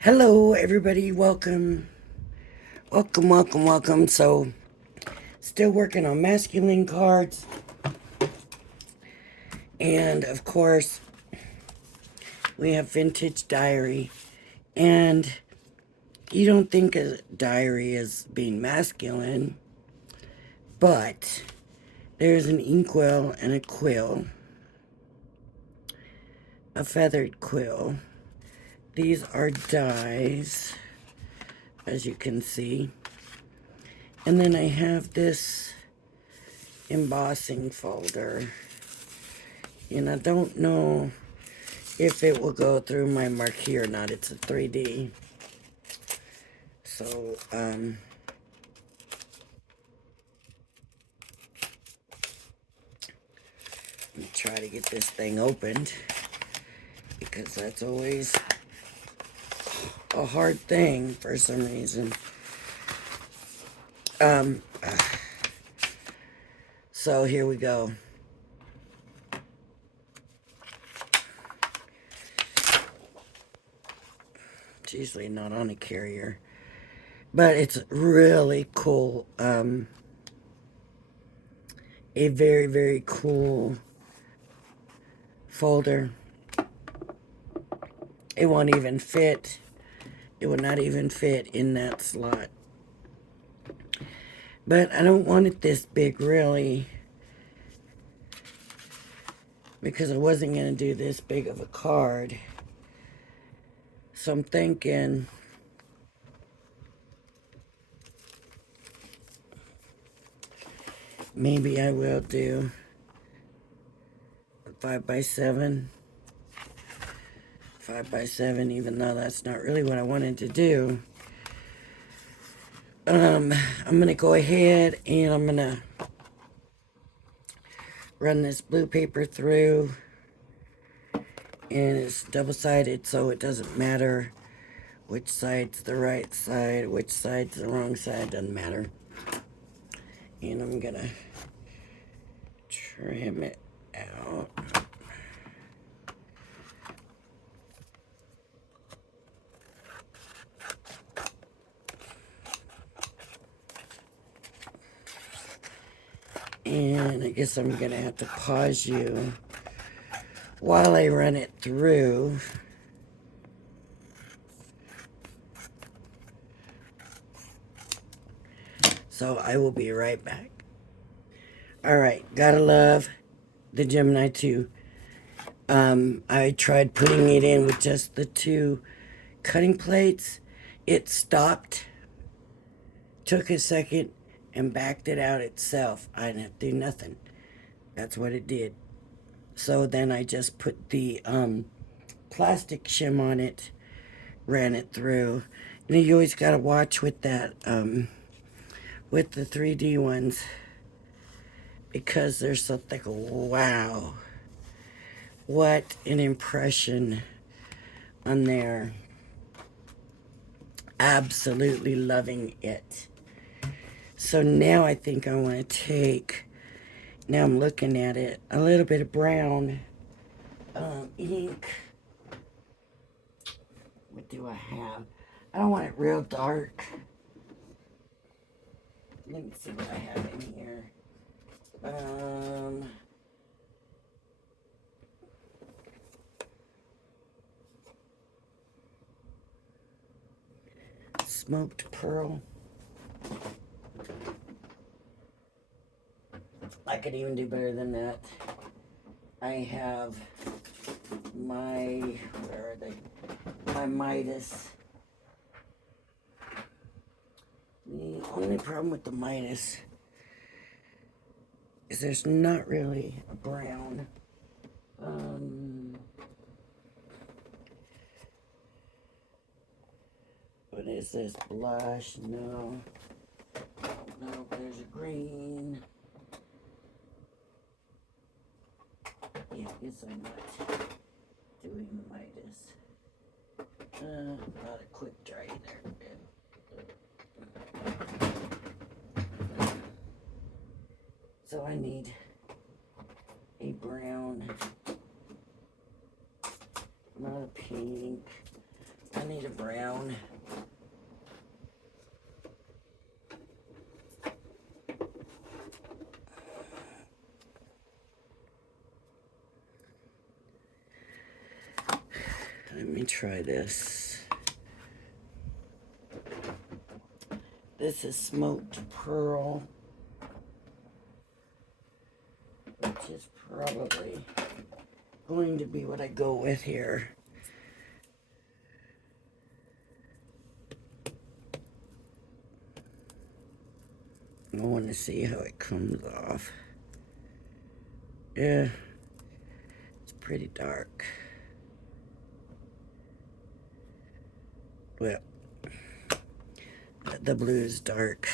Hello, everybody. Welcome. Welcome, welcome, welcome. So, still working on masculine cards. And, of course, we have Vintage Diary. And you don't think a diary is being masculine, but there's an inkwell and a quill, a feathered quill. These are dies, as you can see. And then I have this embossing folder. And I don't know if it will go through my marquee or not. It's a 3D. So, I'm going to try to get this thing opened, because that's always a hard thing for some reason. Um, so here we go. It's usually not on a carrier, but it's really cool. A very, very cool folder. It won't even fit. It will not even fit in that slot. But I don't want it this big, really, because I wasn't going to do this big of a card. So I'm thinking maybe I will do a 5x7. 5x7, even though that's not really what I wanted to do. I'm going to go ahead and I'm going to run this blue paper through. And it's double-sided, so it doesn't matter which side's the right side, which side's the wrong side, doesn't matter. And I'm going to trim it out. And I guess I'm going to have to pause you while I run it through. So I will be right back. Alright, gotta love the Gemini 2. I tried putting it in with just the two cutting plates. It stopped, took a second, and backed it out itself. I didn't have to do nothing. That's what it did. So then I just put the plastic shim on it, ran it through. And you always got to watch with that, with the 3D ones, because they're so thick. Wow. What an impression on there. Absolutely loving it. So now I think I want to take, now I'm looking at it, a little bit of brown ink. What do I have? I don't want it real dark. Let me see what I have in here. Smoked pearl. I could even do better than that. I have my, where are they? My Midas. The only problem with the Midas is there's not really a brown. What is this? Blush? No. No, there's a green. Yeah, I guess I'm not doing the Midas. About a quick dry there. So I need a brown, not a pink. I need a brown. Let me try this. This is smoked pearl, which is probably going to be what I go with here. I want to see how it comes off. Yeah, it's pretty dark. Well, the blue is dark.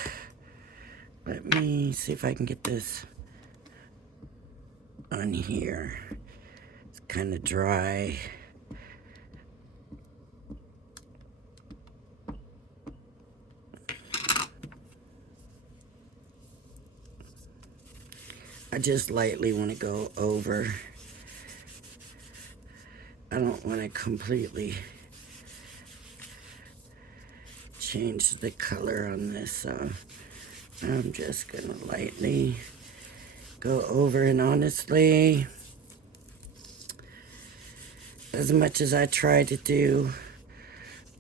Let me see if I can get this on here. It's kind of dry. I just lightly want to go over. I don't want to completely change the color on this, so I'm just going to lightly go over. And honestly, as much as I try to do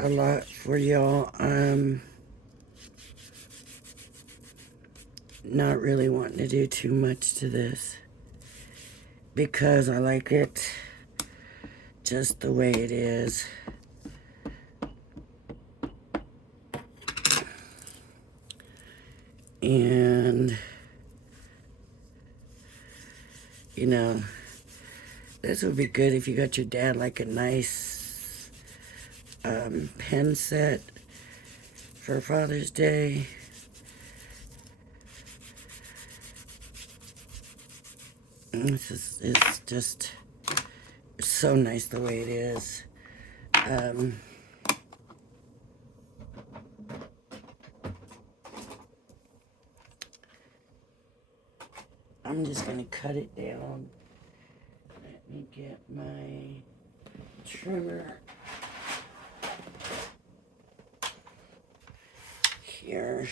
a lot for y'all, not really wanting to do too much to this because I like it just the way it is. And you know, this would be good if you got your dad like a nice pen set for Father's Day. This is, it's just so nice the way it is. I'm just going to cut it down. Let me get my trimmer here.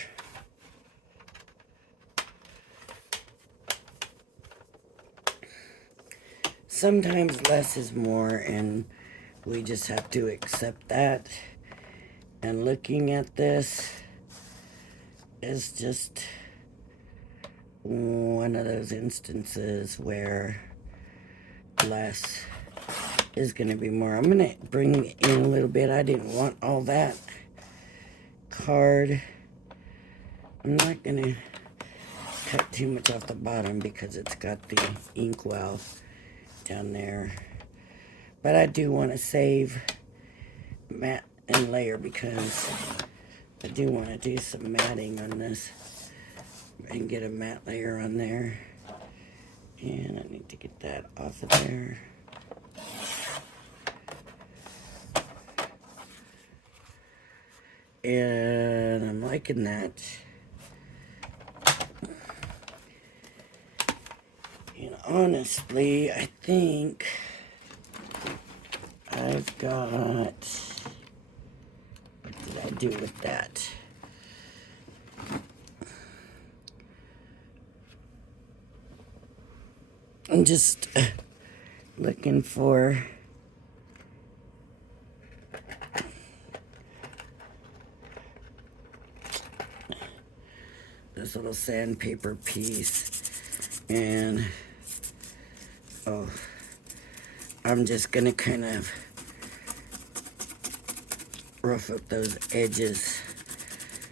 Sometimes less is more, and we just have to accept that. And looking at this is just one of those instances where less is going to be more. I'm going to bring in a little bit. I didn't want all that card. I'm not going to cut too much off the bottom because it's got the inkwell down there. But I do want to save matte and layer because I do want to do some matting on this and get a matte layer on there. And I need to get that off of there. And I'm liking that. And honestly, I think I've got, what did I do with that? I'm just looking for this little sandpaper piece, and I'm just gonna kind of rough up those edges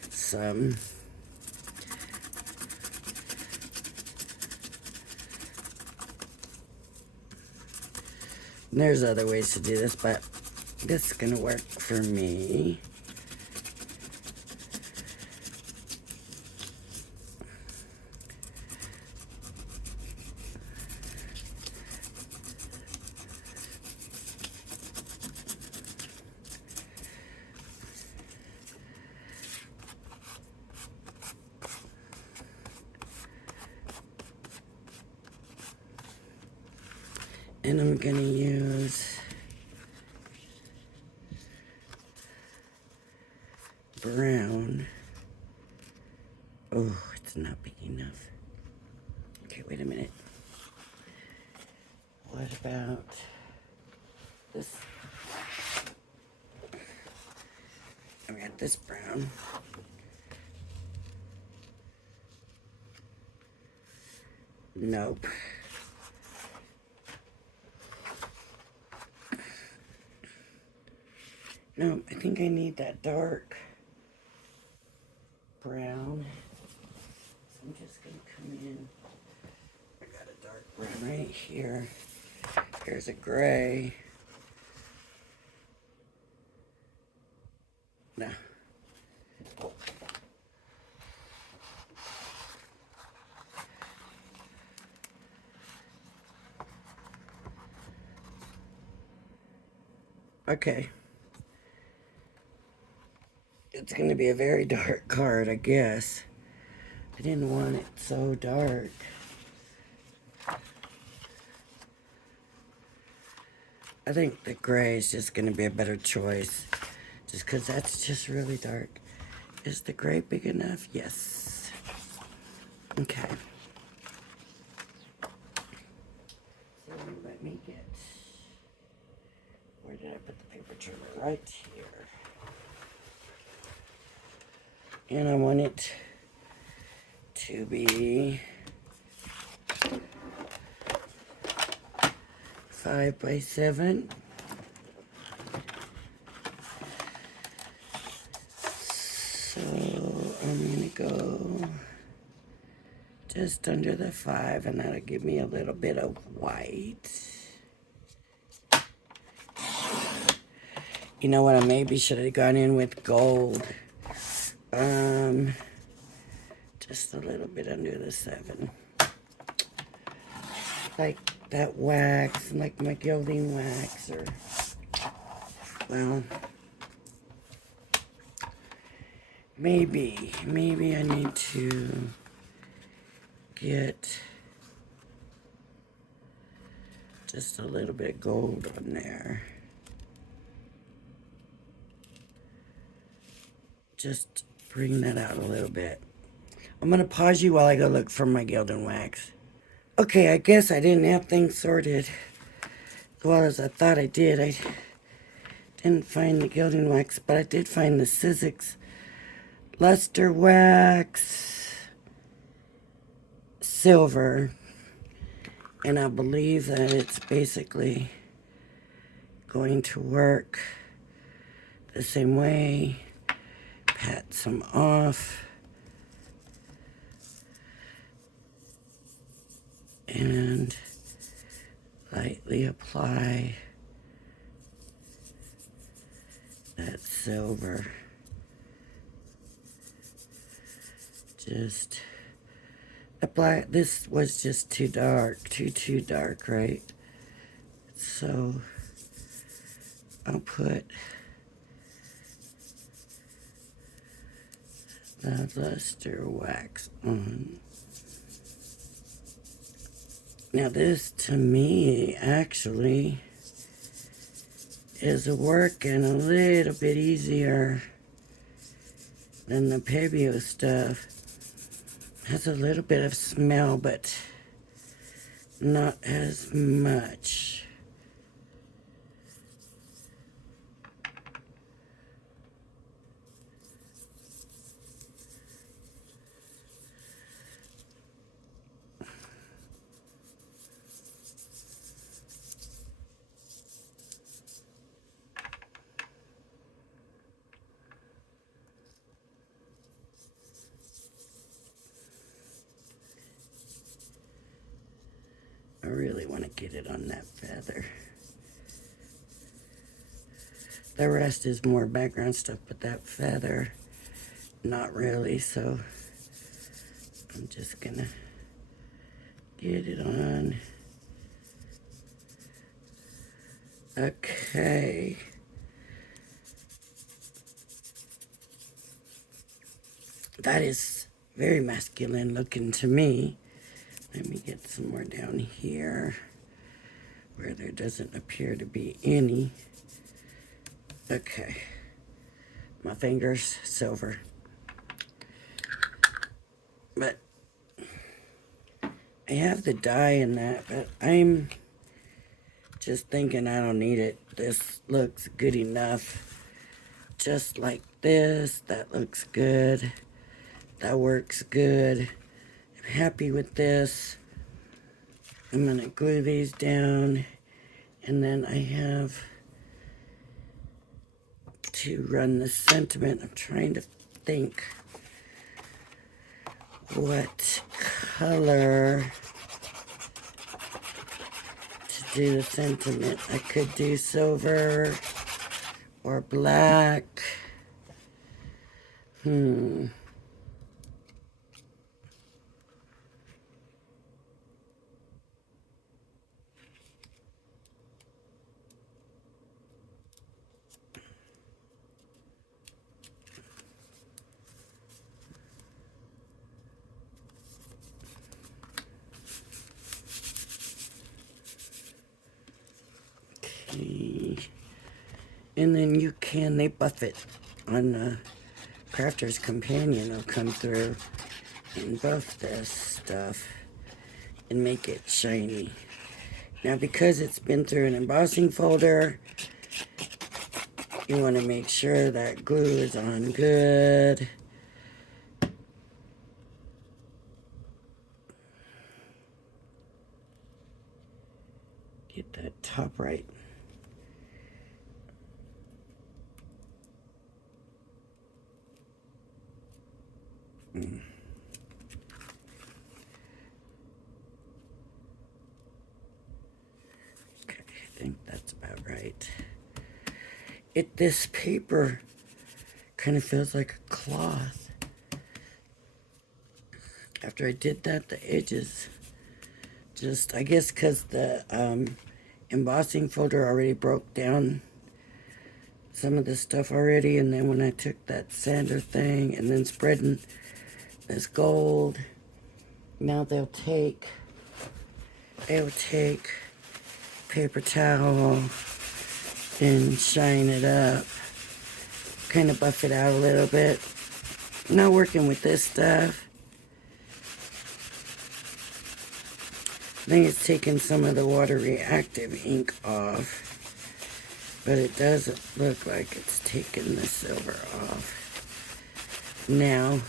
some. There's other ways to do this, but this is gonna work for me. And I'm gonna use brown. Oh, it's not big enough. Okay, wait a minute. What about this? I got this brown. Nope. No, I think I need that dark brown. So I'm just going to come in. I got a dark brown right here. Here's a gray. No. Okay. It's going to be a very dark card, I guess. I didn't want it so dark. I think the gray is just going to be a better choice. Just because that's just really dark. Is the gray big enough? Yes. Okay. So let me get... Where did I put the paper trimmer? Right here. And I want it to be 5 by 7. So I'm gonna go just under the 5, and that'll give me a little bit of white. You know what? I maybe should have gone in with gold. Just a little bit under the 7. Like that wax, like my gilding wax, or, well, maybe I need to get just a little bit of gold on there. Just bring that out a little bit. I'm going to pause you while I go look for my gilding wax. Okay, I guess I didn't have things sorted as well as I thought I did. I didn't find the gilding wax, but I did find the Sizzix luster wax silver. And I believe that it's basically going to work the same way. Pat some off. And lightly apply that silver. Just apply. This was just too dark, too dark, right? So I'll put the luster wax on. Now this, to me, actually is working a little bit easier than the Pebeo stuff. Has a little bit of smell, but not as much. I really want to get it on that feather. The rest is more background stuff, but that feather, not really, so I'm just gonna get it on. Okay. That is very masculine looking to me. Let me get some more down here where there doesn't appear to be any. Okay. My fingers silver. But I have the dye in that, but I'm just thinking I don't need it. This looks good enough. Just like this. That looks good. That works good. I'm happy with this. I'm going to glue these down. And then I have to run the sentiment. I'm trying to think what color to do the sentiment. I could do silver or black. Okay. And then they buff it on the Crafter's Companion. Will come through and buff this stuff and make it shiny. Now, because it's been through an embossing folder, you want to make sure that glue is on good. Get that top right. Okay, I think that's about right. This paper kind of feels like a cloth. After I did that, the edges just, I guess because the embossing folder already broke down some of the stuff already, and then when I took that sander thing and then spreading this gold, now they'll take paper towel and shine it up, kind of buff it out a little bit. Not working with this stuff. I think it's taking some of the water reactive ink off, but it doesn't look like it's taking the silver off. Now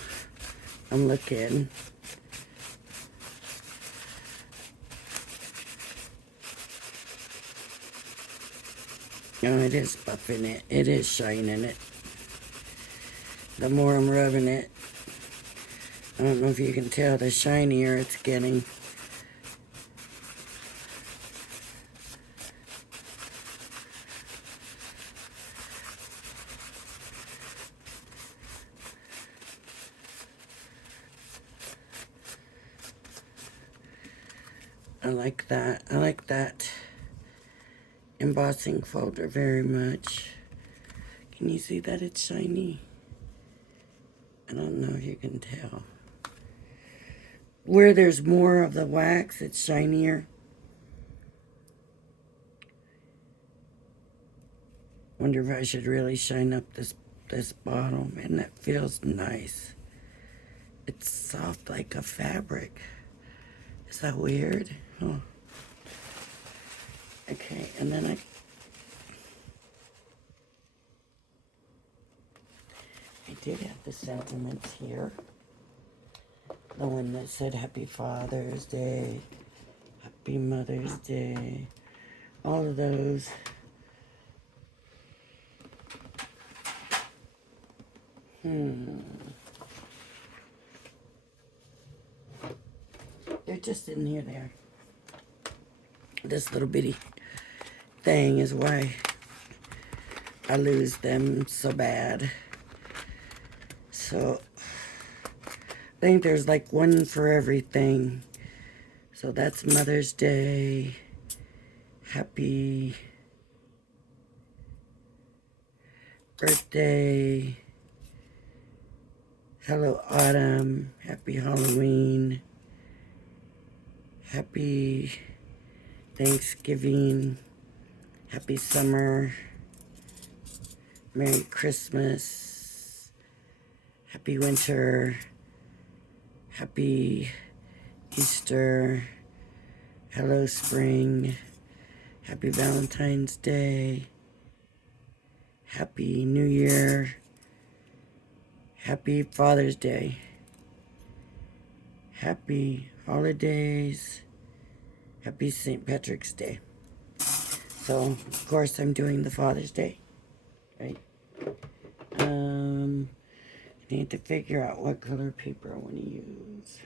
I'm looking. Oh, it is buffing it. It is shining it. The more I'm rubbing it, I don't know if you can tell, the shinier it's getting. I like that. I like that embossing folder very much. Can you see that it's shiny? I don't know if you can tell. Where there's more of the wax, it's shinier. Wonder if I should really shine up this bottom. And that feels nice. It's soft like a fabric. Is that weird? Huh. Okay, and then I did have the sentiments here. The one that said Happy Father's Day, Happy Mother's Day, all of those. They're just in here there. This little bitty thing is why I lose them so bad. So I think there's like one for everything. So that's Mother's Day. Happy birthday. Hello Autumn. Happy Halloween. Happy Thanksgiving. Happy summer. Merry Christmas. Happy winter. Happy Easter. Hello, spring. Happy Valentine's Day. Happy New Year. Happy Father's Day. Happy holidays. Happy St. Patrick's Day. So, of course, I'm doing the Father's Day. Right? I need to figure out what color paper I want to use.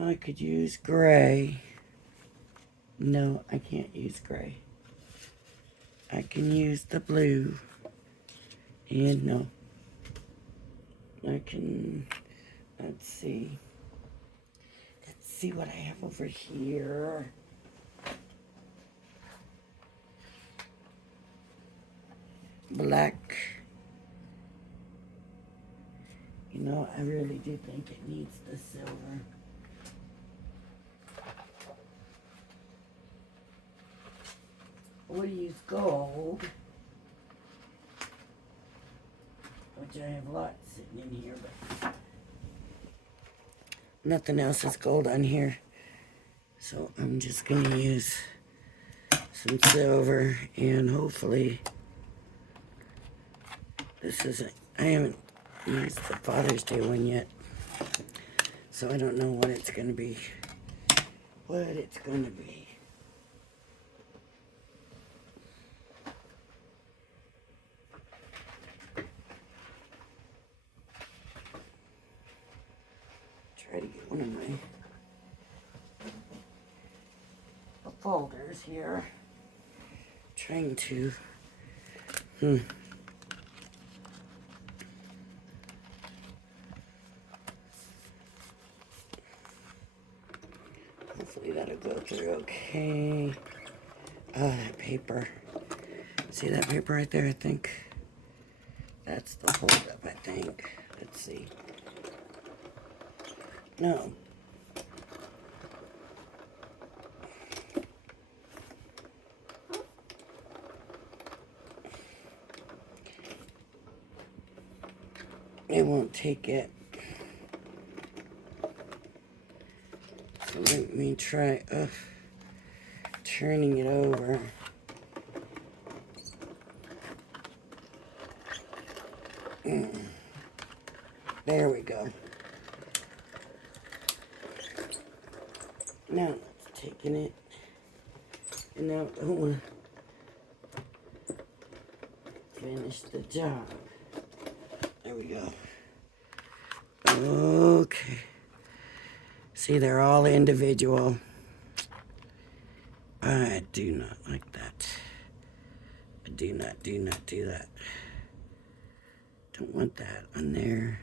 I could use gray. No, I can't use gray. I can use the blue. And no. I can, let's see. Let's see what I have over here. Black. You know, I really do think it needs the silver. We'll use gold, which I have lots sitting in here, but nothing else is gold on here. So I'm just going to use some silver, and hopefully this isn't, I haven't used the Father's Day one yet, so I don't know what it's going to be. What it's going to be. Try to get one of my folders here. Trying to hopefully that'll go through okay. Oh, that paper. See that paper right there? I think that's the holdup, I think. Let's see. No. It won't take it. So let me try turning it over. There we go. Now it's taking it. And now I don't want to finish the job. There we go. Okay. See, they're all individual. I do not like that. I do not do that. Don't want that on there.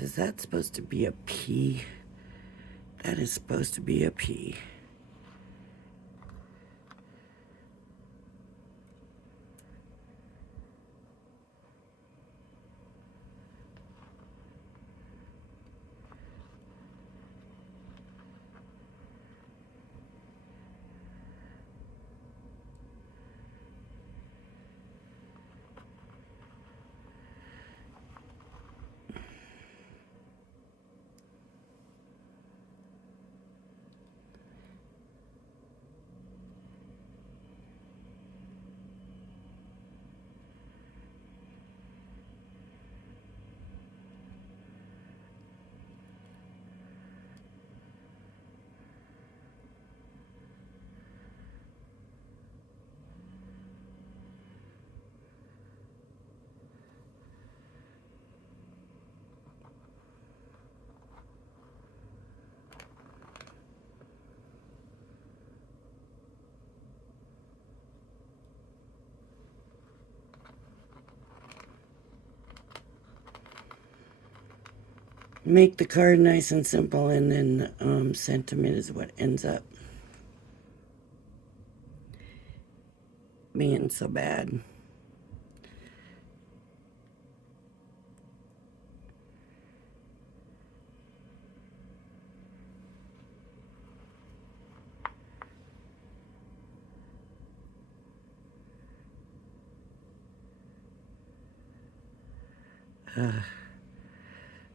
Is that supposed to be a P? That is supposed to be a P. make the card nice and simple, and then sentiment is what ends up being so bad.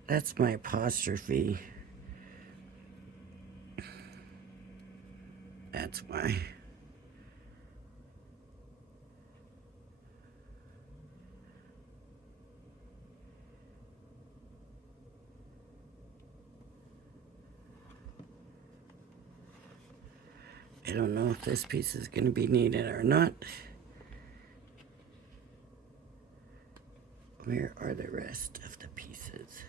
That's my apostrophe. That's why. I don't know if this piece is going to be needed or not. Where are the rest of the pieces?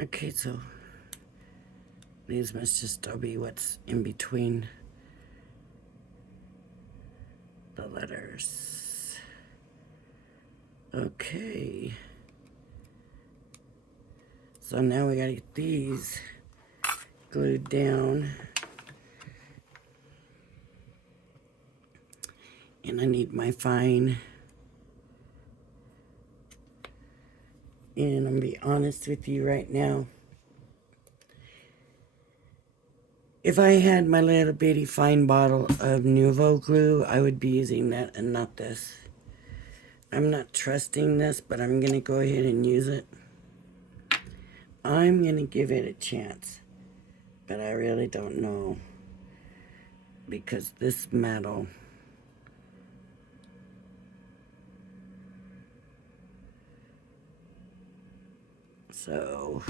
Okay, so these must just all be what's in between the letters. Okay. So now we gotta get these glued down. And I need my fine. And I'm gonna be honest with you right now. If I had my little bitty fine bottle of Nuvo glue, I would be using that and not this. I'm not trusting this, but I'm gonna go ahead and use it. I'm gonna give it a chance, but I really don't know, because this metal, so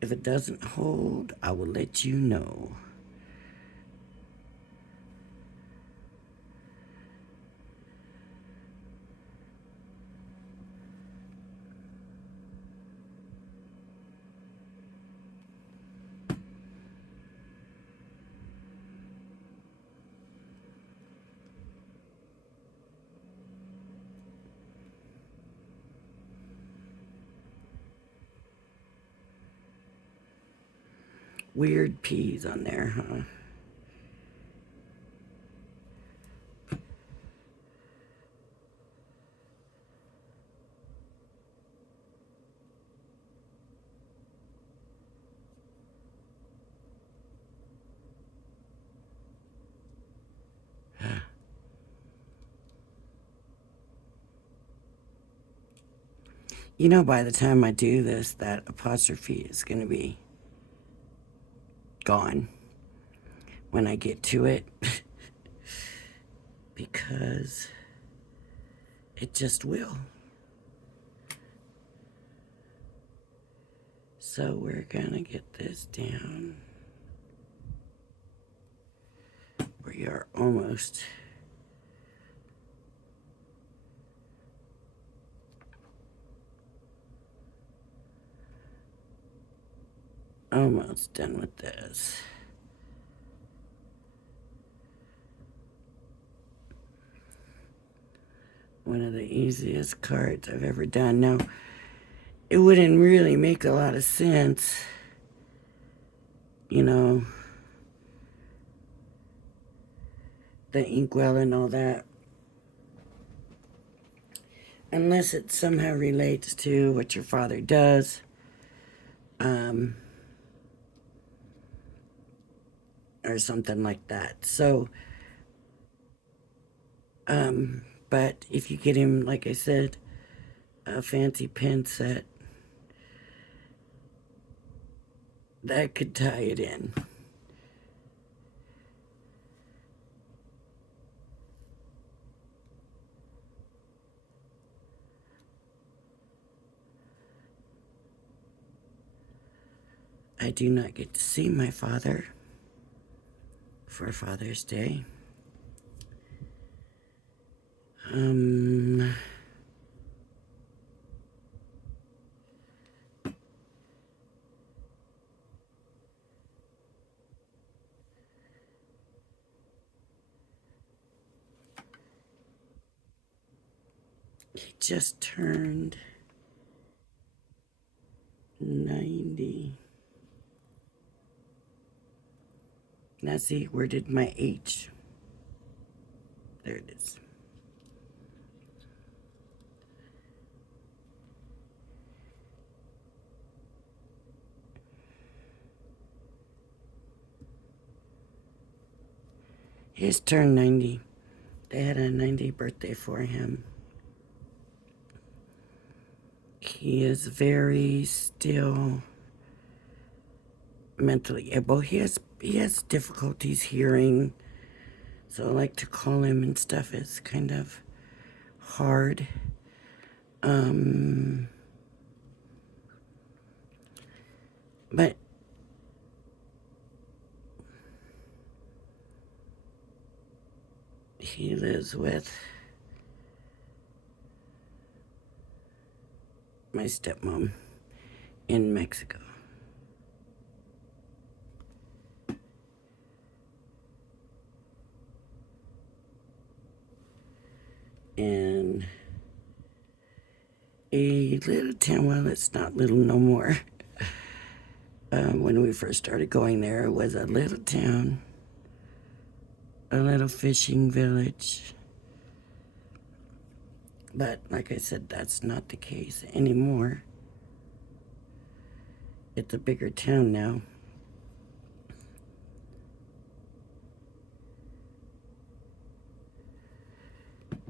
if it doesn't hold, I will let you know. Weird P's on there, huh? You know, by the time I do this, that apostrophe is going to be gone when I get to it. Because it just will. So we're going to get this down. We are almost almost done with this. One of the easiest cards I've ever done. Now, it wouldn't really make a lot of sense, you know, the inkwell and all that, unless it somehow relates to what your father does. Or something like that. So, but if you get him, like I said, a fancy pen set, that could tie it in. I do not get to see my father for Father's Day. He just turned 90. Now see, where did my H? There it is. He's turned 90. They had a 90th birthday for him. He is very still mentally able. He has difficulties hearing, so I like to call him and stuff. It's kind of hard. But he lives with my stepmom in Mexico. In a little town, well, it's not little no more. When we first started going there, it was a little town, a little fishing village. But like I said, that's not the case anymore. It's a bigger town now.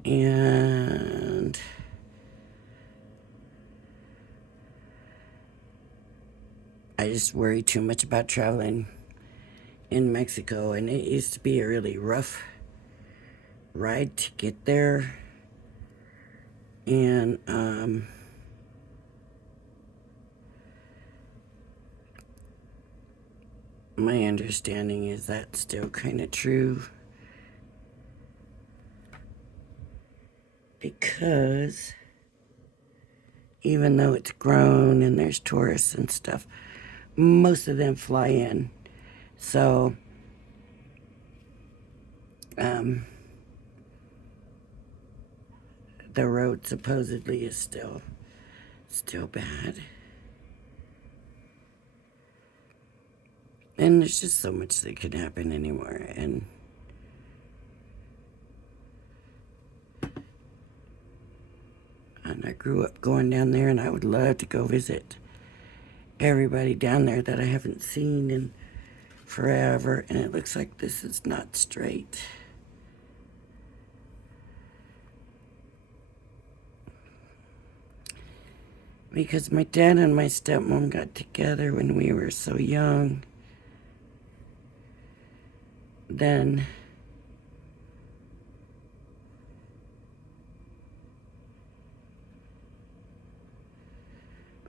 And I just worry too much about traveling in Mexico, and it used to be a really rough ride to get there. And my understanding is that's still kind of true, because even though it's grown and there's tourists and stuff, most of them fly in. So the road supposedly is still bad. And there's just so much that can happen anymore. And I grew up going down there, and I would love to go visit everybody down there that I haven't seen in forever. And it looks like this is not straight. Because my dad and my stepmom got together when we were so young. Then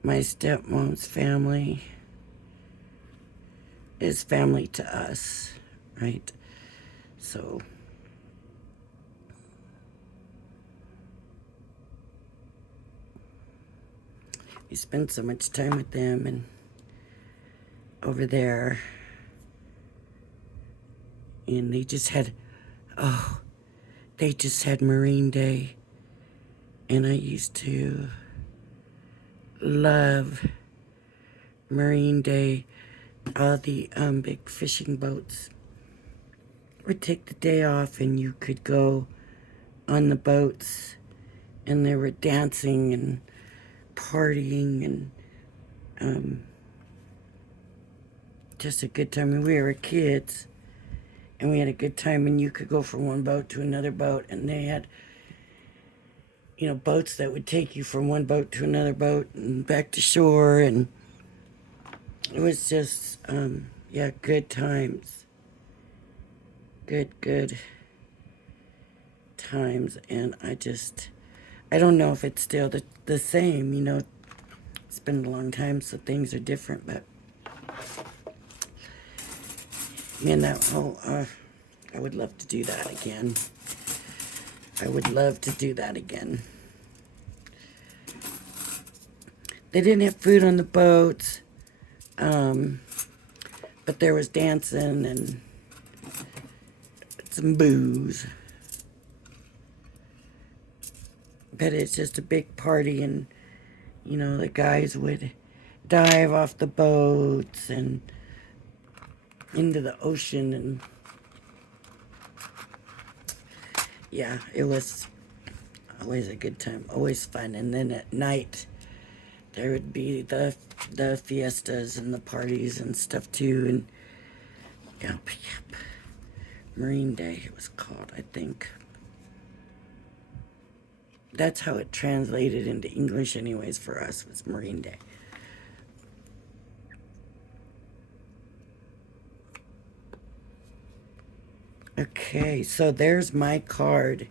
my stepmom's family is family to us, right? So we spent so much time with them, and over there. And they just had, oh, they just had Marine Day. And I used to love Marine Day. All the big fishing boats would take the day off and you could go on the boats and they were dancing and partying and just a good time. And we were kids and we had a good time, and you could go from one boat to another boat, and they had, you know, boats that would take you from one boat to another boat and back to shore, and it was just yeah, good times. Good times. And I don't know if it's still the same, you know. It's been a long time, so things are different, but man, that whole I would love to do that again. I would love to do that again. They didn't have food on the boats, but there was dancing and some booze. But it's just a big party, and you know, the guys would dive off the boats and into the ocean, and yeah, it was always a good time, always fun. And then at night there would be the fiestas and the parties and stuff too. And yep, Marine Day it was called, I think. That's how it translated into English anyways for us, was Marine Day. Okay, so there's my card,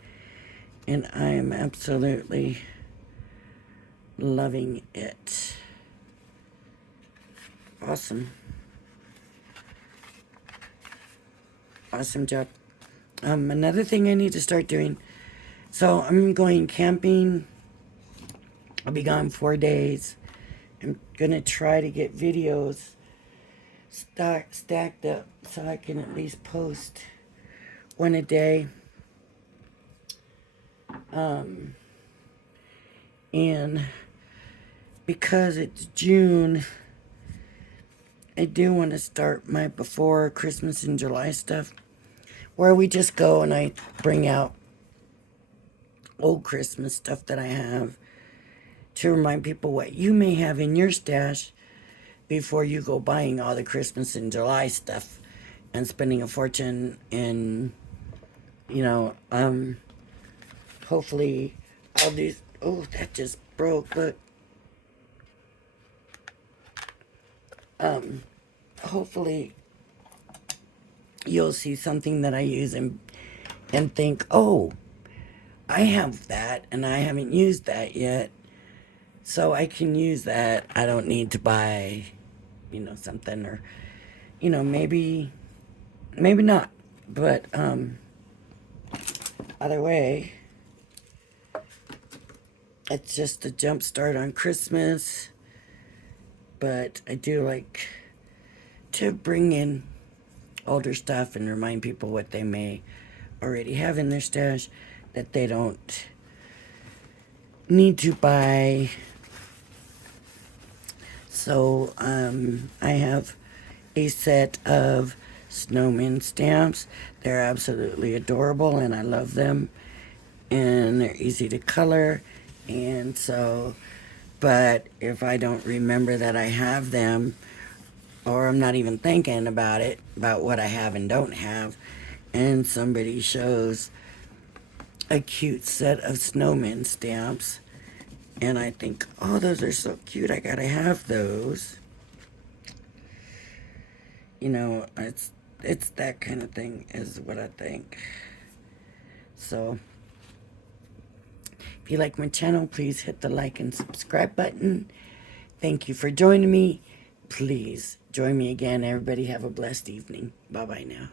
and I am absolutely loving it. Awesome. Awesome job. Another thing I need to start doing, so I'm going camping. I'll be gone 4 days. I'm gonna try to get videos stacked up so I can at least post one a day. And because it's June, I do want to start my before Christmas in July stuff, where we just go and I bring out old Christmas stuff that I have to remind people what you may have in your stash before you go buying all the Christmas in July stuff and spending a fortune. And you know, hopefully all these, oh, that just broke, look. Hopefully you'll see something that I use and think, oh, I have that and I haven't used that yet, so I can use that. I don't need to buy, you know, something, or, you know, maybe not, but either way, it's just a jump start on Christmas. But I do like to bring in older stuff and remind people what they may already have in their stash that they don't need to buy. So I have a set of snowman stamps. They're absolutely adorable and I love them, and they're easy to color. And so, but if I don't remember that I have them, or I'm not even thinking about it, about what I have and don't have, and somebody shows a cute set of snowman stamps, and I think, oh, those are so cute, I gotta have those. You know, it's that kind of thing is what I think. So if you like my channel, please hit the like and subscribe button. Thank you for joining me. Please join me again. Everybody have a blessed evening. Bye-bye now.